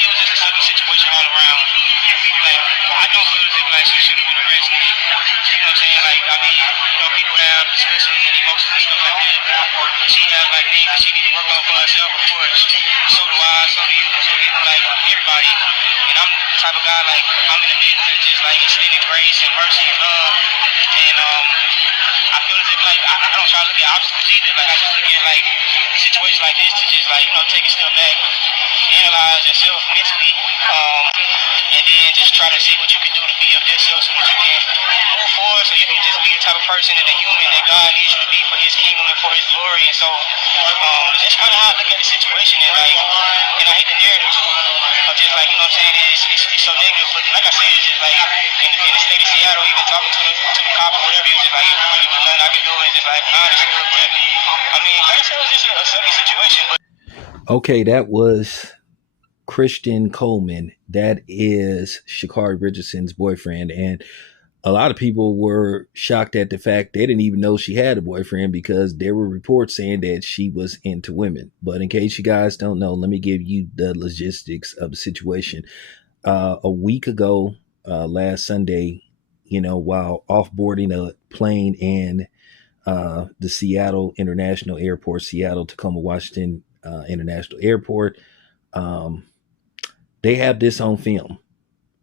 it was just a sucky situation all around. Like, I don't feel as if like she should have been arrested. You know what I'm saying? Like, I mean, people have discussions and emotions and stuff like that. She has like things that she needs to work on for herself, of course. So do I, so do you, so do like everybody. And I'm the type of guy like I'm in a business that's just like extending grace and mercy and love. And I feel as if like I don't try to look at obstacles either. Like I just look at like situations like this to just like take a step back, analyze yourself mentally, and then just try to see what you can do to be your best self so that you can move forward, so you can just be the type of person and the human that God needs you to be for His kingdom and for His glory. And so that's kind of how I look at the situation. And I hate the narrative too of just like what I'm saying, it's so negative. But like I said, it's just like in the state of Seattle, even talking to the cop or whatever, it was just like it really was nothing I could do. It's just like honest. But I mean, like I said, it was just a sucky situation. But okay, that was Christian Coleman. That is Sha'Carri Richardson's boyfriend. And a lot of people were shocked at the fact they didn't even know she had a boyfriend, because there were reports saying that she was into women. But in case you guys don't know, let me give you the logistics of the situation. A week ago, last Sunday, while offboarding a plane in the Seattle International Airport, Seattle Tacoma, Washington International Airport, they have this on film.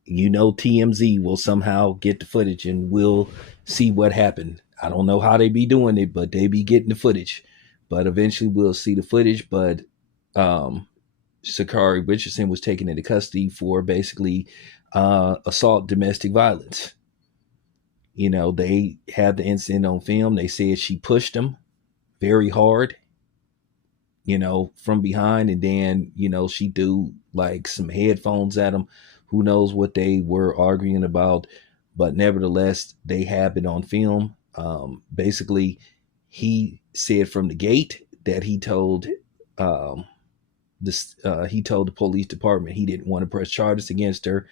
TMZ will somehow get the footage and we'll see what happened. I don't know how they be doing it, but they be getting the footage. But eventually we'll see the footage. But Sha'Carri Richardson was taken into custody for basically assault, domestic violence. They had the incident on film. They said she pushed him very hard, from behind. And then, she threw like some headphones at him. Who knows what they were arguing about, but nevertheless, they have it on film. Basically, he said from the gate that he told the police department he didn't want to press charges against her,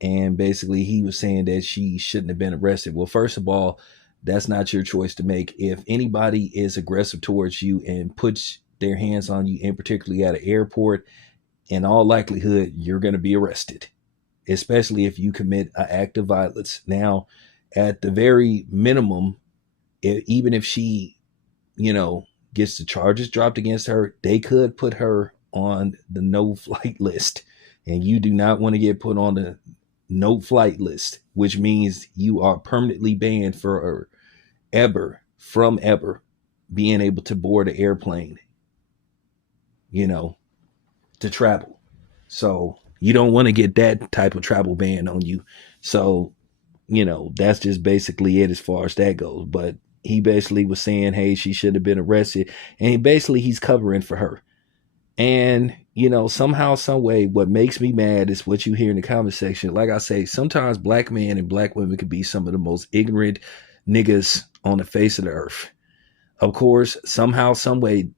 and basically he was saying that she shouldn't have been arrested. Well, first of all, that's not your choice to make. If anybody is aggressive towards you and puts their hands on you, and particularly at an airport, in all likelihood, you're going to be arrested, especially if you commit an act of violence. Now, at the very minimum, even if she, gets the charges dropped against her, they could put her on the no-flight list. And you do not want to get put on the no-flight list, which means you are permanently banned from ever being able to board an airplane, to travel. So you don't want to get that type of travel ban on you. So, that's just basically it as far as that goes. But he basically was saying, hey, she should have been arrested. And he's covering for her. And, somehow, some way, what makes me mad is what you hear in the comment section. Like I say, sometimes black men and black women could be some of the most ignorant niggas on the face of the earth. Of course, somehow, some way,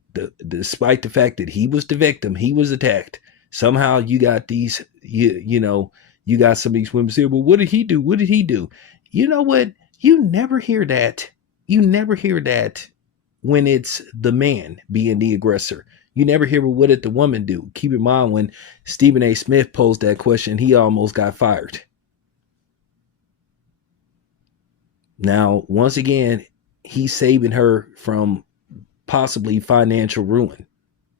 despite the fact that he was the victim, he was attacked. Somehow you got these, you got some of these women say, well, what did he do? What did he do? You know what? You never hear that. You never hear that when it's the man being the aggressor. You never hear, what did the woman do? Keep in mind, when Stephen A. Smith posed that question, he almost got fired. Now, once again, he's saving her from possibly financial ruin,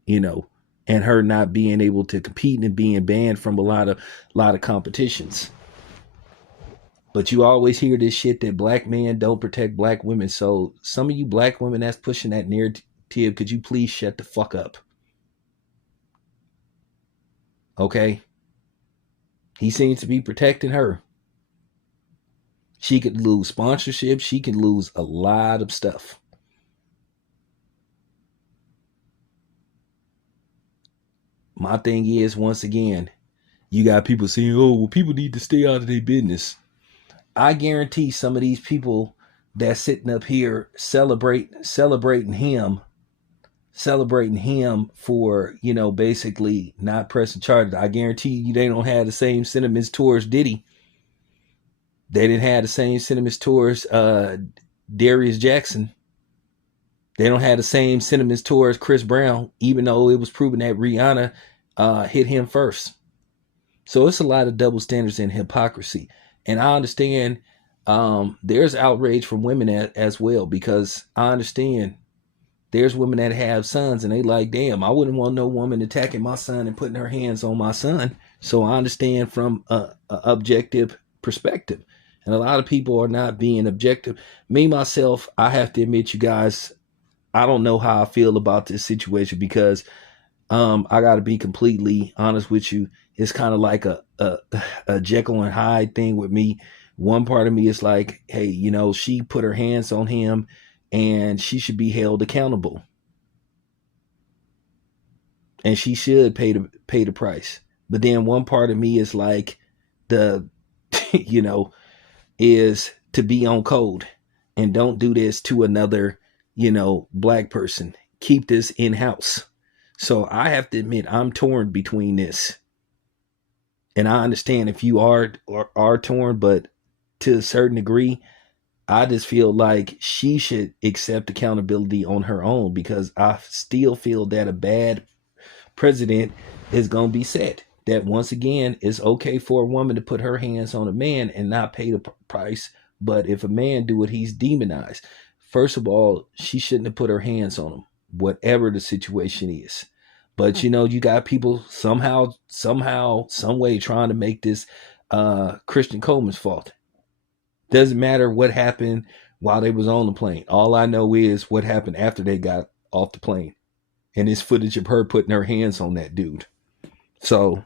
and her not being able to compete and being banned from a lot of competitions. But you always hear this shit that black men don't protect black women. So some of you black women that's pushing that narrative, could you please shut the fuck up? Okay? He seems to be protecting her. She could lose sponsorship. She can lose a lot of stuff. My thing is, once again, you got people saying, oh, well, people need to stay out of their business. I guarantee some of these people that's sitting up here celebrating him for, basically not pressing charges. I guarantee you they don't have the same sentiments towards Diddy. They didn't have the same sentiments towards Darius Jackson. They don't have the same sentiments towards Chris Brown, even though it was proven that Rihanna hit him first. So it's a lot of double standards and hypocrisy. And I understand there's outrage from women as well, because I understand there's women that have sons and they like, damn, I wouldn't want no woman attacking my son and putting her hands on my son. So I understand from a objective perspective. And a lot of people are not being objective. Me, myself, I have to admit, you guys, I don't know how I feel about this situation, because I got to be completely honest with you. It's kind of like a Jekyll and Hyde thing with me. One part of me is like, hey, she put her hands on him and she should be held accountable. And she should pay the price. But then one part of me is like, the you know, is to be on code and don't do this to another, black person. Keep this in house. So I have to admit, I'm torn between this. And I understand if you are torn, but to a certain degree, I just feel like she should accept accountability on her own, because I still feel that a bad president is going to be set. That once again, it's okay for a woman to put her hands on a man and not pay the price. But if a man do it, he's demonized. First of all, she shouldn't have put her hands on him, whatever the situation is. But you got people somehow, some way trying to make this Christian Coleman's fault. Doesn't matter what happened while they was on the plane. All I know is what happened after they got off the plane. And it's footage of her putting her hands on that dude. So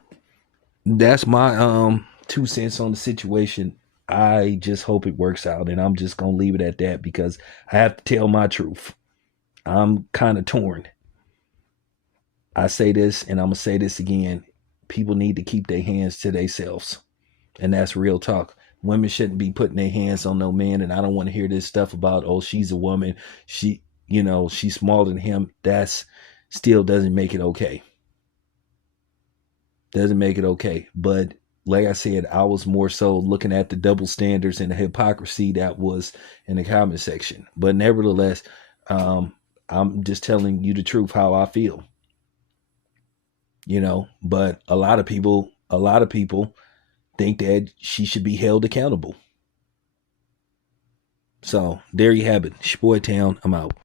that's my 2 cents on the situation. I just hope it works out, and I'm just gonna leave it at that, because I have to tell my truth. I'm kind of torn. I say this, and I'm gonna say this again. People need to keep their hands to themselves, and that's real talk. Women shouldn't be putting their hands on no man, and I don't want to hear this stuff about, oh, she's a woman, she's smaller than him. That's still doesn't make it okay. Doesn't make it okay. But like I said, I was more so looking at the double standards and the hypocrisy that was in the comment section. But nevertheless, I'm just telling you the truth, how I feel. But a lot of people think that she should be held accountable. So there you have it. It's your boy Town. I'm out.